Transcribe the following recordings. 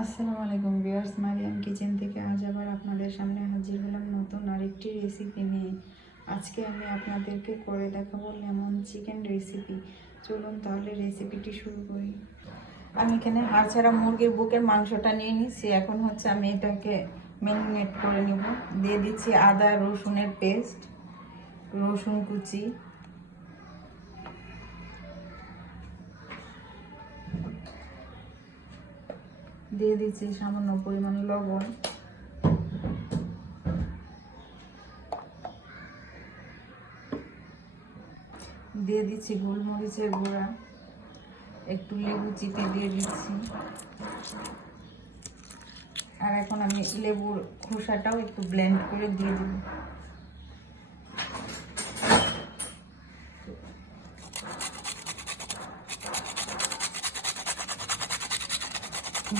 আসসালামু আলাইকুম viewers, Mariam kitchen থেকে আজ আবার আপনাদের সামনে হাজির হলাম নতুন আরেকটি রেসিপি নিয়ে। আজকে আমি আপনাদেরকে করে দেখাবো লেমন চিকেন রেসিপি। চলুন তাহলে রেসিপিটি শুরু করি। আমি এখানে হাড় ছাড়া মুরগির বুকের মাংসটা নিয়ে নিচ্ছি। এখন হচ্ছে আমি এটাকে ম্যারিনেট করে নেব। দিয়ে দিচ্ছি আদা রসুনের পেস্ট, রসুন কুচি, দিয়ে দিচ্ছি সামান্য পরিমাণ লবণ, দিয়ে দিচ্ছি গোলমরিচের গুঁড়া, একটু লেবু চিপে দিয়ে দিচ্ছি। আর এখন আমি লেবুর খোসাটাও একটু ব্লেন্ড করে দিয়ে দেব।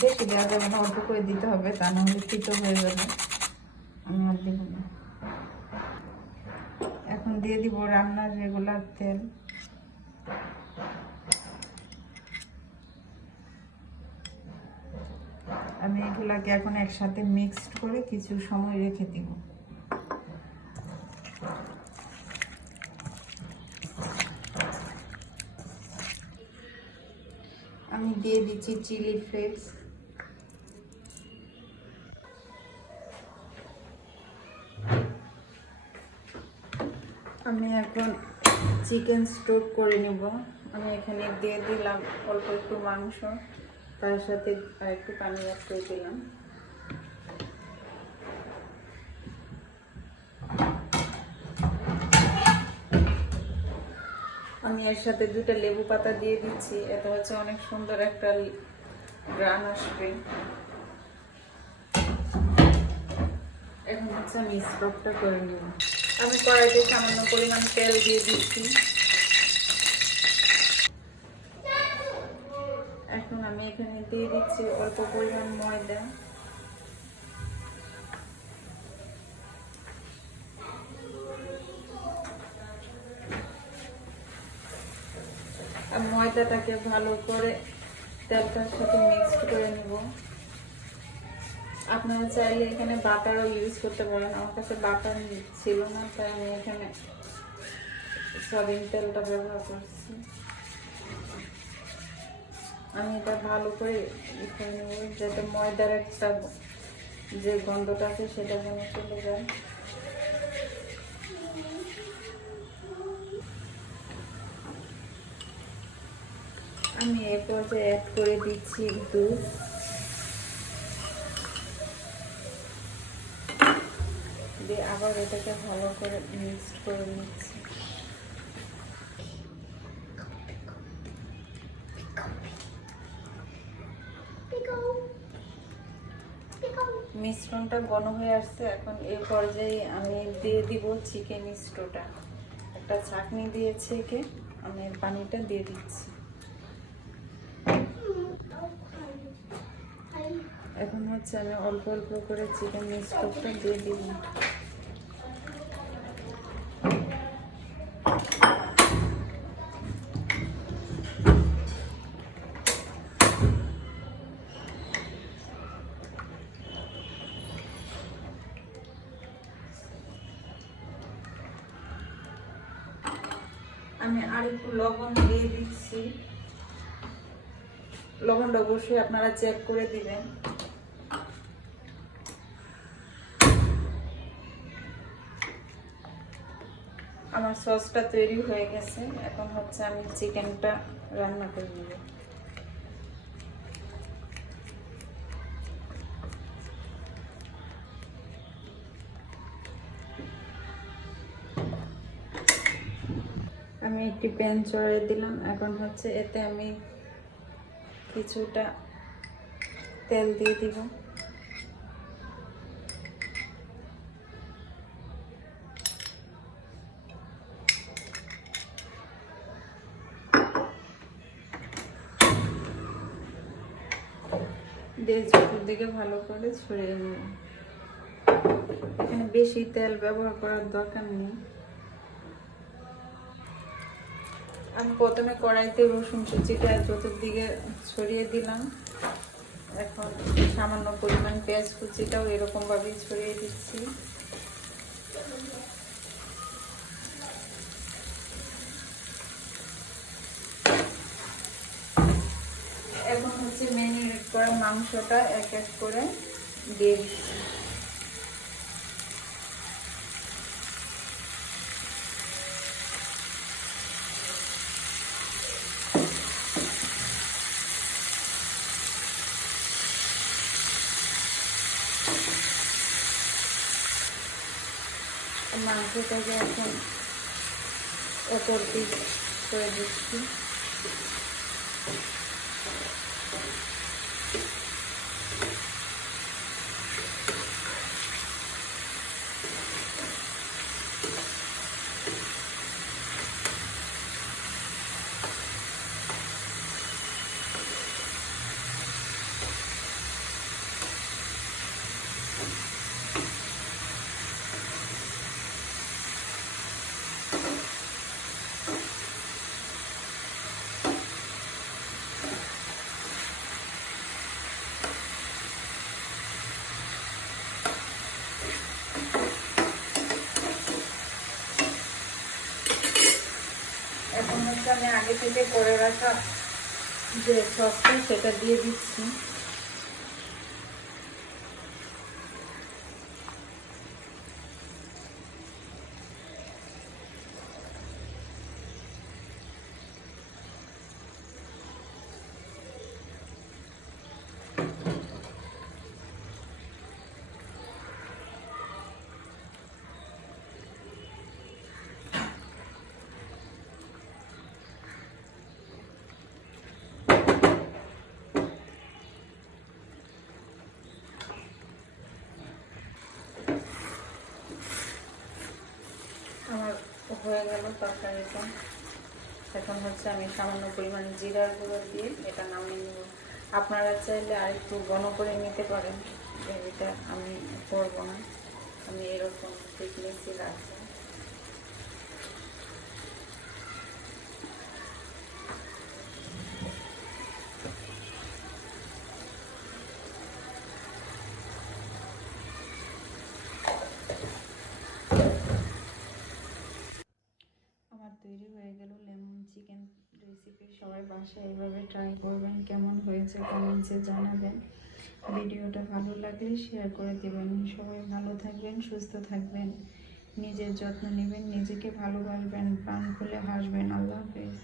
বেশি দেওয়া যাবে না, অল্প করে দিতে হবে, তা নাহলে তিতো হয়ে যাবে। আমি আর দেব না। এখন দিয়ে দিব রান্নার রেগুলার তেল। আমি এগুলাকে এখন একসাথে মিক্সড করে কিছু সময় রেখে দিব। আমি দিয়ে দিচ্ছি চিলি ফ্লেক্স, আমি এখন চিকেন স্টোর করে নেব। আমি এখানে দিয়ে দিলাম অল্প একটু মাংস, তার সাথে আর একটু পানি অ্যাড করে দিলাম। আমি এর সাথে 2টা লেবু পাতা দিয়ে দিচ্ছি, এটা হচ্ছে অনেক সুন্দর একটা গ্রান আসবে। এখন হচ্ছে আমি স্টোভটা করে নেব। আমি কড়াইতে সামান্য পরিমাণ তেল দিয়ে দিচ্ছি। এখন আমি এখানে দিয়ে দিচ্ছি অল্প পরিমাণ ময়দা। আর ময়দাটাকে ভালো করে তেলটার সাথে মিক্সড করে নেব। আপনারা চাইলে এখানে বাটারও ইউজ করতে পারেন। আমার কাছে বাটার ছিল না, তাই আমি এখানে সয়াবিন তেলটা ব্যবহার করছি। আমি এটা ভালো করে করে নেব, যাতে ময়দার একটা যে গন্ধটা আছে সেটা যেন চলে যায়। আমি এ পর্যায়ে অ্যাড করে দিচ্ছি দুধ। দিয়ে আবার এটাকে ভালো করে মিক্স করে নিচ্ছি। মিশ্রণটা ঘন হয়ে আসছে। এখন এই পর্যায়ে আমি দিয়ে দিব চিকেন স্টোটা। একটা ছাঁকনি দিয়ে ছেঁকে আমি পানিটা দিয়ে দিচ্ছি। এখন হচ্ছে আমি অল্প অল্প করে চিকেন স্টোভটা দিয়ে দিব। আমি আর একটু লবণ দিয়ে দিচ্ছি। লবণটা অবশ্যই আপনারা চেক করে দিবেন। আমার সসটা তৈরি হয়ে গেছে। এখন হচ্ছে আমি চিকেনটা রান্না করে নেব। আমি একটি প্যান চড়িয়ে দিলাম। এখন হচ্ছে এতে আমি কিছুটা তেল দিয়ে দিব। দিয়ে চতুর্দিকে ভালো করে ছড়িয়ে নেব। এখানে বেশি তেল ব্যবহার করার দরকার নেই। আমি প্রথমে কড়াইতে রসুন কুচিটা চতুর্দিকে ছড়িয়ে দিলাম। এখন সামান্য পরিমাণ পেঁয়াজ কুচিটাও এরকমভাবেই ছড়িয়ে দিচ্ছি। এখন হচ্ছে ম্যারিনেট করা মাংসটা এক এক করে দিয়ে দিচ্ছি। মাংসটাকে এখন ওপর দিক করে দিচ্ছি। এখন হচ্ছে আমি আগে থেকে করে রাখা যে সসটা সেটা দিয়ে দিচ্ছি। আমার হয়ে গেল তরকারিটা। এখন হচ্ছে আমি সামান্য পরিমাণ জিরার গুঁড়ো দিয়ে এটা নামিয়ে নেব। আপনারা চাইলে আর একটু ঘন করে নিতে পারেন, এটা আমি করবো না, আমি এরকম থিকনেসই রাখবো। আমার তৈরি হয়ে গেল লেমন চিকেন রেসিপি। সবাই বাসায় এইভাবে ট্রাই করবেন, কেমন হয়েছে কমেন্টসে জানাবেন। ভিডিওটা ভালো লাগলে শেয়ার করে দেবেন। সবাই ভালো থাকবেন, সুস্থ থাকবেন, নিজের যত্ন নেবেন, নিজেকে ভালোবাসবেন, প্রাণ খুলে হাসবেন। আল্লাহ হাফেজ।